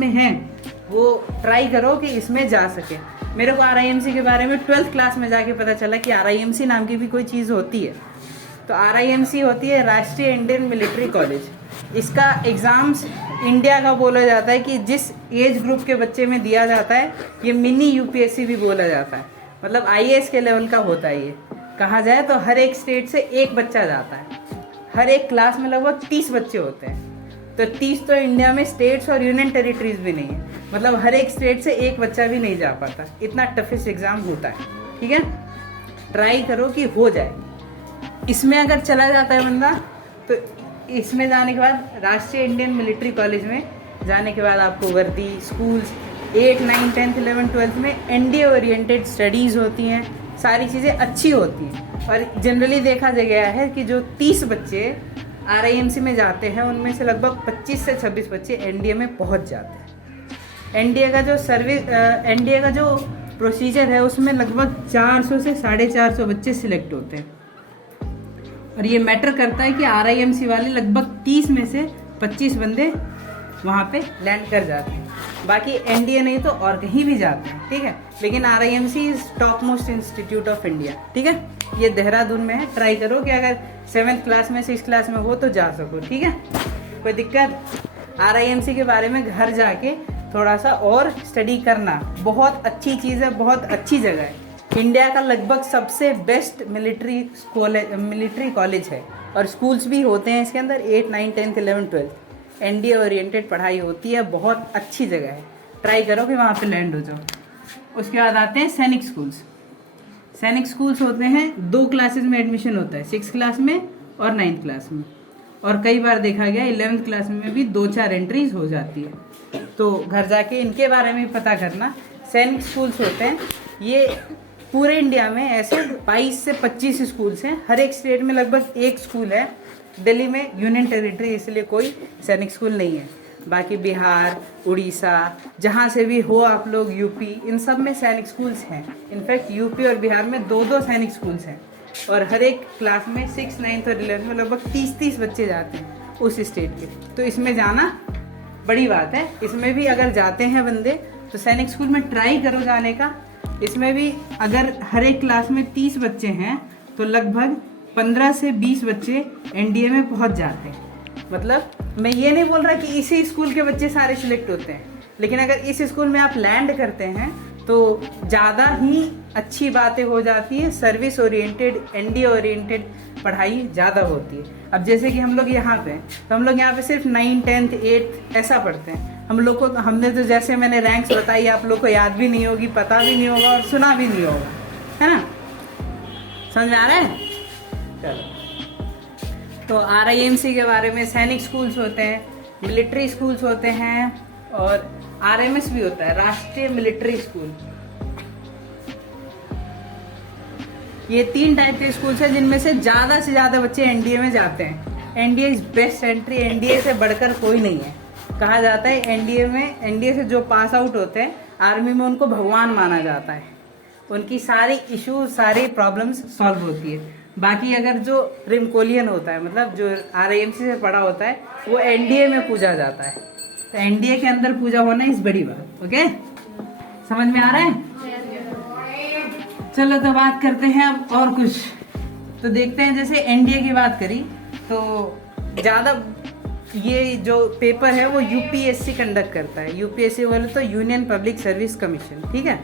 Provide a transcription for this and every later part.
में हैं वो ट्राई करो कि इसमें जा सके। मेरे को RIMC के बारे में 12th क्लास में जाके पता चला कि RIMC नाम की भी कोई चीज़ होती है। तो RIMC होती है राष्ट्रीय इंडियन मिलिट्री कॉलेज। इसका एग्ज़ाम्स इंडिया का बोला जाता है कि जिस एज ग्रुप के बच्चे में दिया जाता है, ये मिनी UPSC भी बोला जाता है, मतलब IAS के लेवल का होता है। ये कहा जाए तो हर एक स्टेट से एक बच्चा जाता है, हर एक क्लास में लगभग 30 बच्चे होते हैं। तो 30 तो इंडिया में स्टेट्स और यूनियन टेरिटरीज भी नहीं है, मतलब हर एक स्टेट से एक बच्चा भी नहीं जा पाता। इतना टफेस्ट एग्ज़ाम होता है, ठीक है। ट्राई करो कि हो जाए। इसमें अगर चला जाता है बंदा तो इसमें जाने के बाद राष्ट्रीय इंडियन मिलिट्री कॉलेज में जाने के बाद आपको वर्दी, स्कूल्स 8, 9, 10, 11, 12 में NDA ओरिएंटेड स्टडीज़ होती हैं, सारी चीज़ें अच्छी होती हैं। और जनरली देखा गया है कि जो 30 बच्चे RIMC में जाते हैं उनमें से लगभग 25 से 26 बच्चे NDA में पहुंच जाते हैं। NDA का जो प्रोसीजर है उसमें लगभग 400 से 450 बच्चे सिलेक्ट होते हैं। और ये मैटर करता है कि RIMC वाले लगभग 30 में से 25 बंदे वहाँ पे लैंड कर जाते हैं, बाकी NDA नहीं तो और कहीं भी जाते हैं, ठीक है। लेकिन RIMC is top most institute of India, ठीक है। ये देहरादून में है। ट्राई करो कि अगर 7th क्लास में 6th क्लास में हो तो जा सको, ठीक है। कोई दिक्कत? RIMC के बारे में घर जाके थोड़ा सा और स्टडी करना, बहुत अच्छी चीज़ है, बहुत अच्छी जगह है। इंडिया का लगभग सबसे बेस्ट मिलिट्री कॉलेज है और स्कूल्स भी होते हैं इसके अंदर 8, 9, 10, 11, 12 NDA ओरिएंटेड पढ़ाई होती है, बहुत अच्छी जगह है। ट्राई करो कि वहाँ पे लैंड हो जाओ। उसके बाद आते हैं सैनिक स्कूल्स। सैनिक स्कूल्स होते हैं 2 क्लासेस में एडमिशन होता है, 6th क्लास में और 9th क्लास में, और कई बार देखा गया 11th क्लास में भी 2-4 एंट्रीज हो जाती है। तो घर जाके इनके बारे में पता करना। सैनिक स्कूल्स होते हैं, ये पूरे इंडिया में ऐसे 22 से 25 स्कूल्स हैं। हर एक स्टेट में लगभग एक स्कूल है। दिल्ली में यूनियन टेरिटरी इसलिए कोई सैनिक स्कूल नहीं है, बाकी बिहार, उड़ीसा, जहाँ से भी हो आप लोग, यूपी, इन सब में सैनिक स्कूल्स हैं। इनफैक्ट यूपी और बिहार में 2-2 सैनिक स्कूल्स हैं और हर एक क्लास में 6th, 9th और 11th में लगभग 30-30 बच्चे जाते हैं उस स्टेट के। तो इसमें जाना बड़ी बात है। इसमें भी अगर जाते हैं बंदे तो सैनिक स्कूल में ट्राई करो जाने का। इसमें भी अगर हर एक क्लास में 30 बच्चे हैं तो लगभग 15 से 20 बच्चे NDA में पहुंच जाते हैं। मतलब मैं ये नहीं बोल रहा कि इसी स्कूल के बच्चे सारे सिलेक्ट होते हैं, लेकिन अगर इस स्कूल में आप लैंड करते हैं तो ज़्यादा ही अच्छी बातें हो जाती है। सर्विस ओरिएंटेड, NDA ओरिएंटेड पढ़ाई ज़्यादा होती है। अब जैसे कि हम लोग यहाँ पे, तो हम लोग यहाँ पे सिर्फ 9, 10th, 8th ऐसा पढ़ते हैं। हम लोग को, हमने तो जैसे मैंने रैंक्स बताई आप लोग को याद भी नहीं होगी, पता भी नहीं होगा और सुना भी नहीं होगा, है ना। समझ में आ रहा है? चलो, तो RIMC के बारे में, सैनिक स्कूल्स होते हैं, मिलिट्री स्कूल्स होते हैं और RMS भी होता है, राष्ट्रीय मिलिट्री स्कूल। ये 3 टाइप के स्कूल्स हैं जिनमें से ज़्यादा बच्चे NDA में जाते हैं। NDA is best entry, NDA से बढ़कर कोई नहीं है। कहा जाता है NDA से जो पास आउट होते हैं आर्मी में उनको भगवान माना जाता है। उनकी सारी इश्यूज, सारी प्रॉब्लम्स सॉल्व होती है। बाकी अगर जो रिमकोलियन होता है, मतलब जो RIMC से पढ़ा होता है, वो NDA में पूजा जाता है। तो NDA के अंदर पूजा होना इस बड़ी बात। ओके, समझ में आ रहा है? चलो तो बात करते हैं अब और कुछ। तो देखते हैं, जैसे NDA की बात करी तो ज़्यादा ये जो पेपर है वो UPSC कंडक्ट करता है। UPSC बोले तो यूनियन पब्लिक सर्विस कमीशन, ठीक है।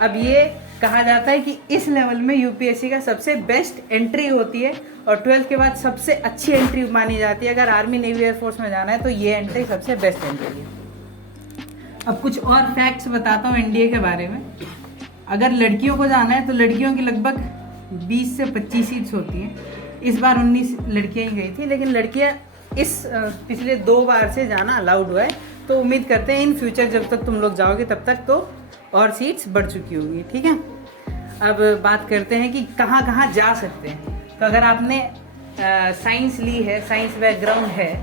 अब ये कहा जाता है कि इस लेवल में UPSC का सबसे बेस्ट एंट्री होती है और 12th के बाद सबसे अच्छी एंट्री मानी जाती है। अगर आर्मी, नेवी, एयरफोर्स में जाना है तो ये एंट्री सबसे बेस्ट एंट्री है। अब कुछ और फैक्ट्स बताता हूँ NDA के बारे में। अगर लड़कियों को जाना है तो लड़कियों की लगभग 20 से 25 सीट्स होती हैं। इस बार 19 लड़कियाँ ही गई थी, लेकिन लड़कियाँ इस पिछले 2 बार से जाना अलाउड हुआ है। तो उम्मीद करते हैं इन फ्यूचर जब तक तुम लोग जाओगे तब तक तो और सीट्स बढ़ चुकी होंगी, ठीक है। अब बात करते हैं कि कहाँ कहाँ जा सकते हैं। तो अगर आपने साइंस ली है, साइंस बैकग्राउंड है,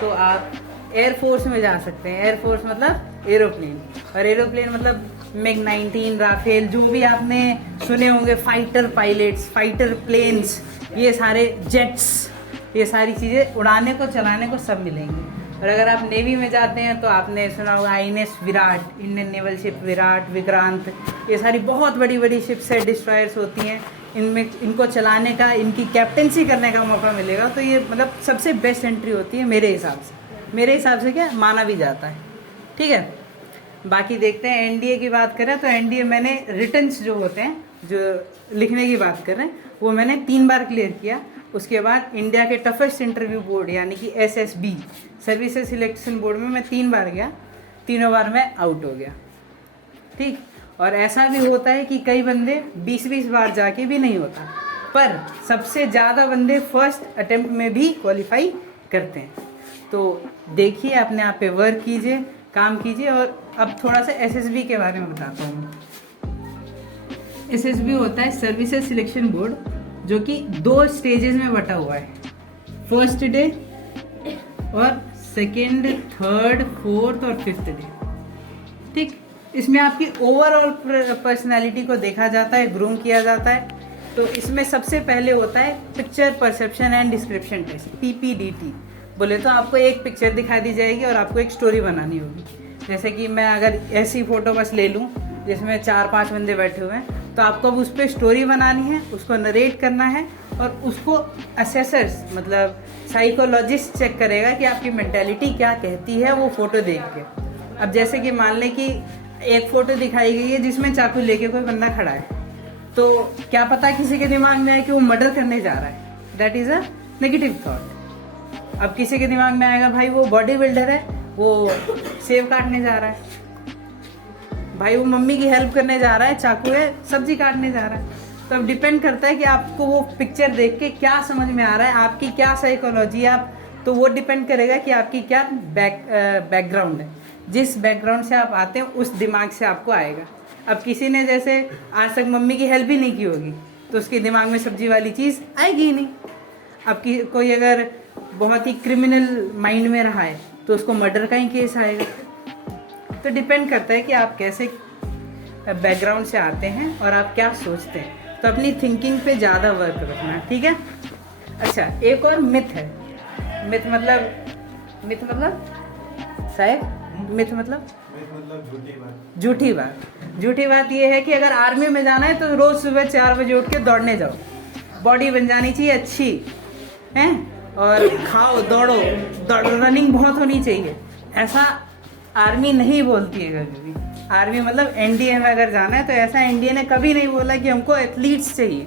तो आप एयरफोर्स में जा सकते हैं। एयरफोर्स मतलब एरोप्लेन, और एरोप्लेन मतलब MiG-19, राफेल, जो भी आपने सुने होंगे, फाइटर पायलट्स, फाइटर प्लेन्स, ये सारे जेट्स, ये सारी चीज़ें उड़ाने को, चलाने को सब मिलेंगे। और अगर आप नेवी में जाते हैं तो आपने सुना होगा INS Virat, Indian naval ship Virat, Vikrant, ये सारी बहुत बड़ी बड़ी शिप्स है, डिस्ट्रॉयर्स होती हैं। इनमें इनको चलाने का, इनकी कैप्टेंसी करने का मौका मिलेगा तो ये मतलब सबसे बेस्ट एंट्री होती है मेरे हिसाब से। मेरे हिसाब से क्या माना भी जाता है, ठीक है। बाकी देखते हैं NDA की बात करें तो NDA मैंने रिटन्स जो होते हैं, जो लिखने की बात कर रहे हैं, वो मैंने 3 बार क्लियर किया। उसके बाद इंडिया के टफेस्ट इंटरव्यू बोर्ड यानी कि SSB सर्विसेज सिलेक्शन बोर्ड में मैं 3 बार गया, तीनों बार मैं आउट हो गया, ठीक। और ऐसा भी होता है कि कई बंदे 20-20 बार जाके भी नहीं होता, पर सबसे ज़्यादा बंदे फर्स्ट अटेम्प्ट में भी क्वालिफाई करते हैं। तो देखिए, अपने आप पे वर्क कीजिए, काम कीजिए। और अब थोड़ा सा SSB के बारे में बताता हूँ। SSB होता है सर्विसेज सिलेक्शन बोर्ड, जो कि 2 स्टेजेस में बटा हुआ है, फर्स्ट डे और सेकेंड, थर्ड, फोर्थ और 5th डे, ठीक। इसमें आपकी ओवरऑल पर्सनैलिटी को देखा जाता है, ग्रूम किया जाता है। तो इसमें सबसे पहले होता है picture perception and description test, PPDT। बोले तो आपको एक पिक्चर दिखाई दी जाएगी और आपको एक स्टोरी बनानी होगी। जैसे कि मैं अगर ऐसी फोटो बस ले लूँ जिसमें 4-5 बंदे बैठे हुए हैं, तो आपको अब उस पर स्टोरी बनानी है, उसको नरेट करना है और उसको असेसर्स मतलब साइकोलॉजिस्ट चेक करेगा कि आपकी मेंटालिटी क्या कहती है वो फोटो देख के। अब जैसे कि मान लें कि एक फ़ोटो दिखाई गई है जिसमें चाकू लेके कोई बंदा खड़ा है, तो क्या पता किसी के दिमाग में आए कि वो मर्डर करने जा रहा है, that is a negative thought. अब किसी के दिमाग में आएगा भाई वो बॉडी बिल्डर है, वो सेब काटने जा रहा है, भाई वो मम्मी की हेल्प करने जा रहा है, चाकू है सब्जी काटने जा रहा है। तो अब डिपेंड करता है कि आपको वो पिक्चर देख के क्या समझ में आ रहा है, आपकी क्या साइकोलॉजी है, आप तो वो डिपेंड करेगा कि आपकी क्या बैकग्राउंड है। जिस बैकग्राउंड से आप आते हैं उस दिमाग से आपको आएगा। अब किसी ने जैसे आज तक मम्मी की हेल्प ही नहीं की होगी तो उसके दिमाग में सब्जी वाली चीज़ आएगी ही नहीं। अब कोई अगर बहुत ही क्रिमिनल माइंड में रहा है तो उसको मर्डर का ही केस आएगा। तो डिपेंड करता है कि आप कैसे बैकग्राउंड से आते हैं और आप क्या सोचते हैं। तो अपनी थिंकिंग पे ज़्यादा वर्क रखना, ठीक है। अच्छा, एक और मिथ है। मिथ मतलब शायद मिथ मतलब झूठी बात ये है कि अगर आर्मी में जाना है तो रोज सुबह 4 बजे उठ के दौड़ने जाओ, बॉडी बन जानी चाहिए अच्छी है, और खाओ, दौड़ो, रनिंग बहुत होनी चाहिए। ऐसा आर्मी नहीं बोलती है कभी भी। आर्मी मतलब NDA में अगर जाना है तो ऐसा NDA ने कभी नहीं बोला कि हमको एथलीट्स चाहिए,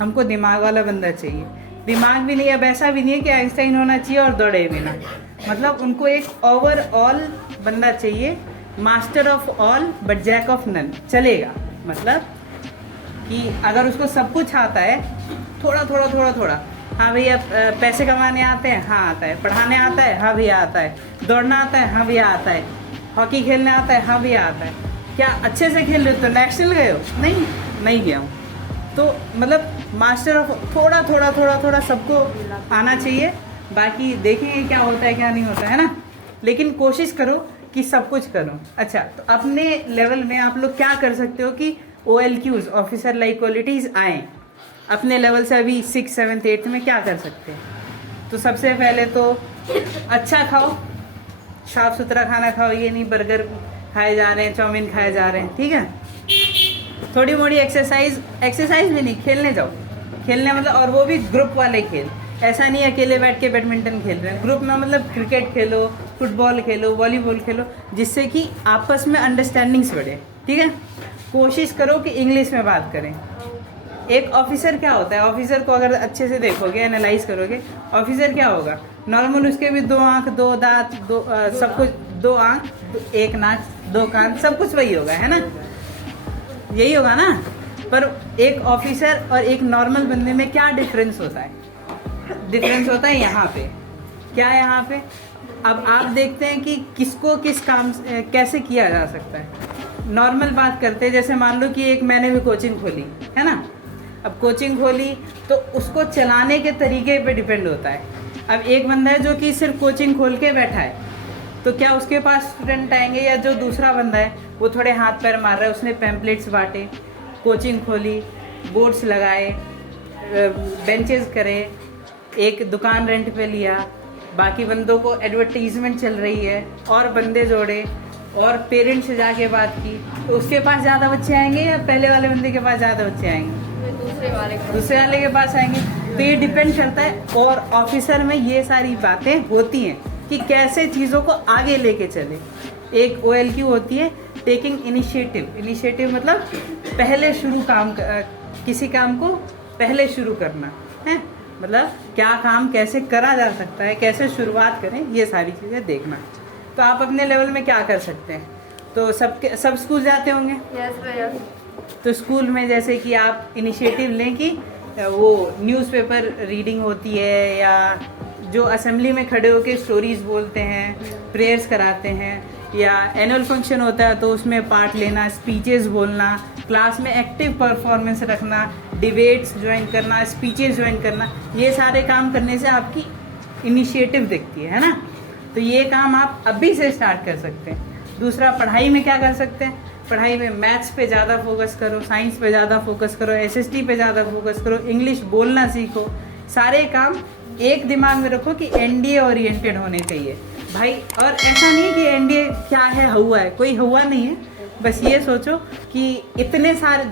हमको दिमाग वाला बंदा चाहिए। दिमाग भी नहीं, अब ऐसा भी नहीं है कि आइंस्टाइन होना चाहिए और दौड़े भी ना, मतलब उनको एक ओवरऑल बंदा चाहिए, master of all but jack of none चलेगा। मतलब कि अगर उसको सब कुछ आता है, थोड़ा, हाँ भैया पैसे कमाने आते हैं, हाँ आता है, पढ़ाने आता है, हाँ भैया आता है, दौड़ना आता है, हाँ भैया आता है, हॉकी खेलने आता है, हाँ भैया आता है। क्या अच्छे से खेल रहे हो तो नेशनल गए हो? नहीं गया हूँ। तो मतलब मास्टर ऑफ थोड़ा सबको आना चाहिए। बाकी देखेंगे क्या होता है क्या नहीं होता है ना, लेकिन कोशिश करो कि सब कुछ करो। अच्छा, तो अपने लेवल में आप लोग क्या कर सकते हो कि OLQs ऑफिसर लाइक क्वालिटीज़ आएँ अपने लेवल से। अभी 6th 7th 8th में क्या कर सकते हैं? तो सबसे पहले तो अच्छा खाओ, साफ सुथरा खाना खाओ, ये नहीं बर्गर खाए जा रहे हैं, चाउमीन खाए जा रहे हैं, ठीक है। थोड़ी मोड़ी एक्सरसाइज भी नहीं, खेलने जाओ, खेलने मतलब, और वो भी ग्रुप वाले खेल। ऐसा नहीं अकेले बैठ के बैडमिंटन खेल रहे हैं, ग्रुप में मतलब क्रिकेट खेलो, फुटबॉल खेलो, वॉलीबॉल खेलो, जिससे कि आपस में अंडरस्टैंडिंग्स बढ़े, ठीक है। कोशिश करो कि इंग्लिश में बात करें। एक ऑफिसर क्या होता है, ऑफिसर को अगर अच्छे से देखोगे, एनालाइज करोगे, ऑफिसर क्या होगा, नॉर्मल उसके भी 2 आँख 2 दांत सब कुछ, 2 आँख 1 नाक 2 कान, सब कुछ वही होगा, है ना, यही होगा ना। पर एक ऑफिसर और एक नॉर्मल बंदे में क्या डिफरेंस होता है? डिफरेंस होता है यहाँ पे। क्या है यहाँ पे? अब आप देखते हैं कि किसको किस काम कैसे किया जा सकता है। नॉर्मल बात करते हैं, जैसे मान लो कि एक मैंने भी कोचिंग खोली है ना। अब कोचिंग खोली तो उसको चलाने के तरीके पे डिपेंड होता है। अब एक बंदा है जो कि सिर्फ कोचिंग खोल के बैठा है, तो क्या उसके पास स्टूडेंट आएंगे? या जो दूसरा बंदा है वो थोड़े हाथ पैर मार रहा है, उसने पैम्पलेट्स बांटे, कोचिंग खोली, बोर्ड्स लगाए, बेंचेस करे, एक दुकान रेंट पे लिया, बाकी बंदों को एडवर्टीजमेंट चल रही है, और बंदे जोड़े, और पेरेंट्स से जाके बात की, तो उसके पास ज़्यादा बच्चे आएंगे या पहले वाले बंदे के पास ज़्यादा बच्चे आएंगे? दूसरे वाले के पास आएंगे। तो ये डिपेंड करता है। और ऑफिसर में ये सारी बातें होती हैं कि कैसे चीज़ों को आगे लेके चले। एक OLQ होती है, टेकिंग इनिशिएटिव। इनिशिएटिव मतलब पहले शुरू किसी काम को पहले शुरू करना है, मतलब क्या काम कैसे करा जा सकता है, कैसे शुरुआत करें, ये सारी चीज़ें देखना। तो आप अपने लेवल में क्या कर सकते हैं? तो सब स्कूल जाते होंगे। तो स्कूल में जैसे कि आप इनिशिएटिव लें कि वो न्यूज़पेपर रीडिंग होती है, या जो असेंबली में खड़े होकर स्टोरीज बोलते हैं, प्रेयर्स कराते हैं, या एनुअल फंक्शन होता है तो उसमें पार्ट लेना, स्पीचेस बोलना, क्लास में एक्टिव परफॉर्मेंस रखना, डिबेट्स ज्वाइन करना, स्पीचेस ज्वाइन करना, ये सारे काम करने से आपकी इनिशिएटिव दिखती है ना। तो ये काम आप अभी से स्टार्ट कर सकते हैं। दूसरा, पढ़ाई में क्या कर सकते हैं? पढ़ाई में मैथ्स पे ज़्यादा फोकस करो, साइंस पे ज़्यादा फोकस करो, SST पे ज़्यादा फोकस करो, इंग्लिश बोलना सीखो। सारे काम एक दिमाग में रखो कि NDA ओरिएंटेड होने चाहिए भाई। और ऐसा नहीं कि NDA क्या है, हुआ है, कोई हुआ नहीं है। बस ये सोचो कि इतने सारे